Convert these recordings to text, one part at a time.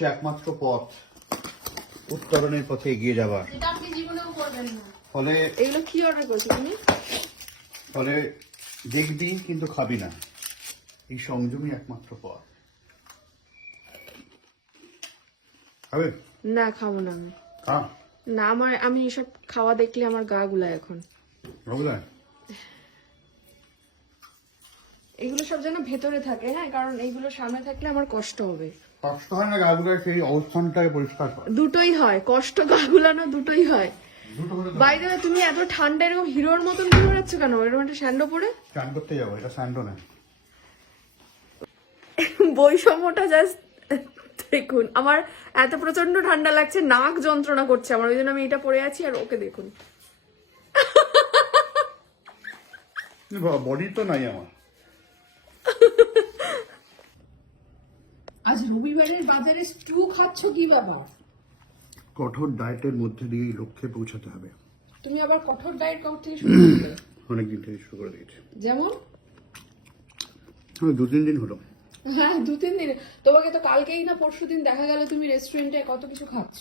হচ্ছে একমাত্র পথ উত্তরণের পথে এগিয়ে যাবার। ফলে এগুলো কি অর্ডার করেছো তুমি? ফলে দেখবি কিন্তু খাবি না, এই সংযমই একমাত্র পথ। খাবে না, খাবো না আমি। খা। না, আমি এসব খাওয়া দেখলে আমার গা গুলায় এখন। এগুলো সব যেন ভেতরে থাকে, হ্যাঁ, কারণ এইগুলো সামনে থাকলে আমার কষ্ট হবে। কষ্ট হয় না গাগুলো সেই অবস্থানটাকে পরিষ্কার কর। দুটোই হয়, কষ্ট গা গুলানো দুটোই হয়। বাই দ্য ওয়ে, তুমি এত ঠান্ডা এরকম হিরোর মতন কি বেরোচ্ছ কেন? এরকম একটা স্যান্ডো পরে চান করতে যাবো, এটা স্যান্ডো না। বৈষম্যটা জাস্ট দেখুন। আমার এত প্রচন্ড ঠান্ডা লাগছে, নাক যন্ত্রণা করছে আমার, ওই জন্য আমি এটা পরে আছি। আর ওকে দেখুন, বডি তো নাই আমার। আজ রবিবারের বাজারে স্টু খাচ্ছ, কি ব্যাপার? কঠোর ডায়েটের মধ্যে দিয়ে লক্ষ্যে পৌঁছাতে হবে। তুমি আবার কঠোর ডায়েট কখন থেকে শুরু করলে? অনেকদিন থেকে শুরু করে দিয়েছি। যেমন 2-3 দিন হলো। হ্যাঁ, 2-3 দিন। তোমাকে তো কালকেই না পরশুদিন দেখা গেল তুমি রেস্টুরেন্টে কত কিছু খাচ্ছ।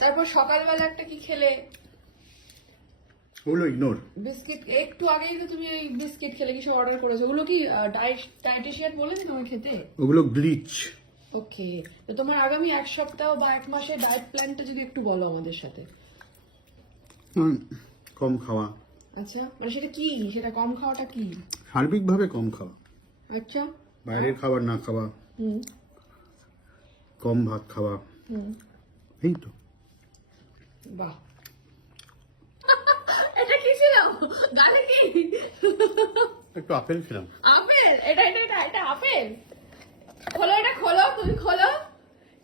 তারপর সকালবেলা একটা কি খেলে? ওগুলো ইগনোর। বিস্কিট। একটু আগেই তো তুমি এই বিস্কিট খেলে, কিছু অর্ডার করেছো। ওগুলো কি ডায়েটিশিয়ান বলেছে তোমায় খেতে? ওগুলো গ্লিচ। ওকে, তো তোমার আগামী 1 সপ্তাহ বা 1 মাসের ডায়েট প্ল্যানটা যদি একটু বলো আমাদের সাথে। কম খাওয়া। আচ্ছা, মানে সেটা কি? সেটা কম খাওয়াটা কি? সার্বিকভাবে কম খাওয়া। আচ্ছা, বাইরের খাবার না খাওয়া, কম ভাত খাওয়া, এই তো। বাহ, এটা কি ছিল গালে? কি একটু আপেল খেলাম। আপেল? এটা এটা এটা এটা আপেল? খোলো, এটা খোলো, তুমি খোলো।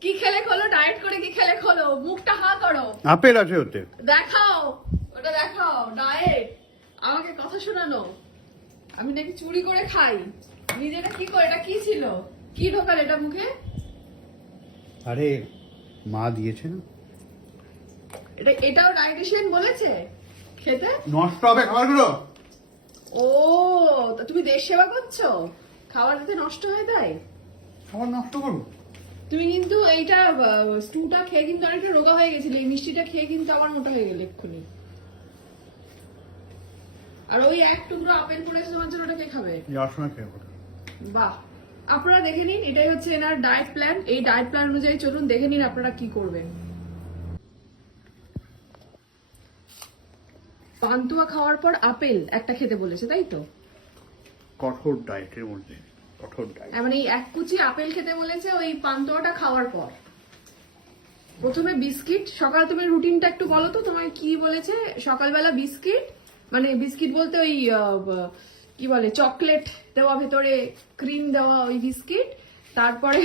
কি খেলে খোলো? ডায়েট করে কি খেলে খোলো? মুখটা হা করো। আপেল আছে ওতে। দেখাও, ওটা দেখাও। ডায়েট আমাকে কথা শোনানো, আমি নাকি চুরি করে খাই। নিজেটা কি করে? এটা কি ছিল? কি ঢোকাল এটা মুখে? আরে মা দিয়েছে না। এটাও ডায়েটিশিয়ান বলেছে খেতে? নষ্ট হবে খাবারগুলো। ও, তা তুমি দেশ সেবা করছো? খাবার যাতে নষ্ট হয়ে যায়। খাবার নষ্ট করবো? তুমি কিন্তু এইটা স্টুটা খেয়ে কিন্তু অনেকটা রোগা হয়ে গেছিলে। এই মিষ্টিটা খেয়ে কিন্তু আবার মোটা হয়ে গেলে এক্ষুনি। আর ওই 1 টুকরো আপেল পড়েছে তোমার জন্য, ওটা কে খাবে? যাওয়ার সময় খেয়ে। বাহ, আপনারা দেখে নিন, এটাই হচ্ছে এনার ডায়েট প্ল্যান। এই ডায়েট প্ল্যান অনুযায়ী চলুন, দেখে নিন আপনারা কি করবেন। পান্তুয়া খাওয়ার পর আপেল একটা খেতে বলেছে, তাই তো? কঠোর ডায়েটের মধ্যে, কঠোর ডায়েট। মানে এই 1 কুচি আপেল খেতে বলেছে ওই পান্তুয়াটা খাওয়ার পর। প্রথমে বিস্কিট। সকাল তুমি রুটিনটা একটু বলো তো, তোমায় কি বলেছে? সকালবেলা বিস্কিট, মানে বিস্কিট বলতে ওই কি বলে, চকলেট দেওয়া, ভেতরে ক্রিম দেওয়া ওই বিস্কিট। তারপরে